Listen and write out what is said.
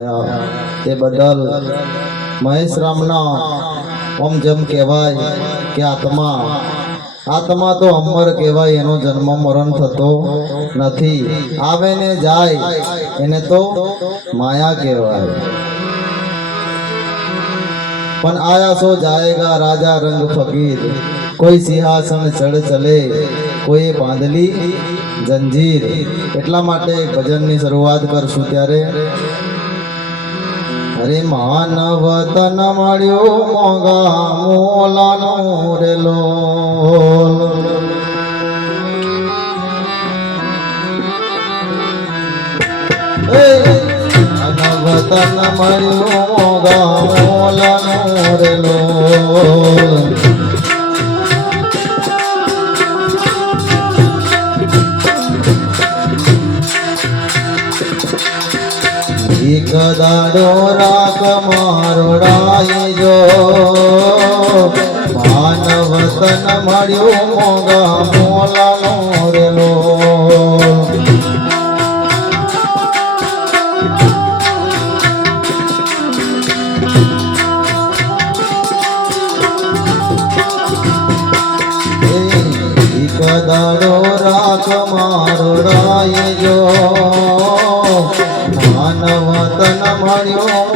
તે બદલ મહેશ રામના ઓમ જેમ કહેવાય કે આત્મા તો અમર કહેવાય, એનો જન્મ મરણ થતો નથી, આવે ને જાય એને તો માયા કહેવાય। પણ આયા સો જાયેગા રાજા રંગ ફकीर, કોઈ સિંહાસન ચડ ચલે કોઈ બાંધલી જંજીર। એટલા માટે ભજનની શરૂઆત કરશું ત્યારે અરે માનવ તન મળ્યો મોગા મોલાનો રે લોલ, માનવ તન મળ્યો મોગા મોલાનો રે લોલ। એક દાડો રાખ મારો રાયજો, માનવ તન મળ્યો મોગા મોલાનો રે લોલ। એક દાડો રાખ મારો રાયજો, માનવ તન મળ્યો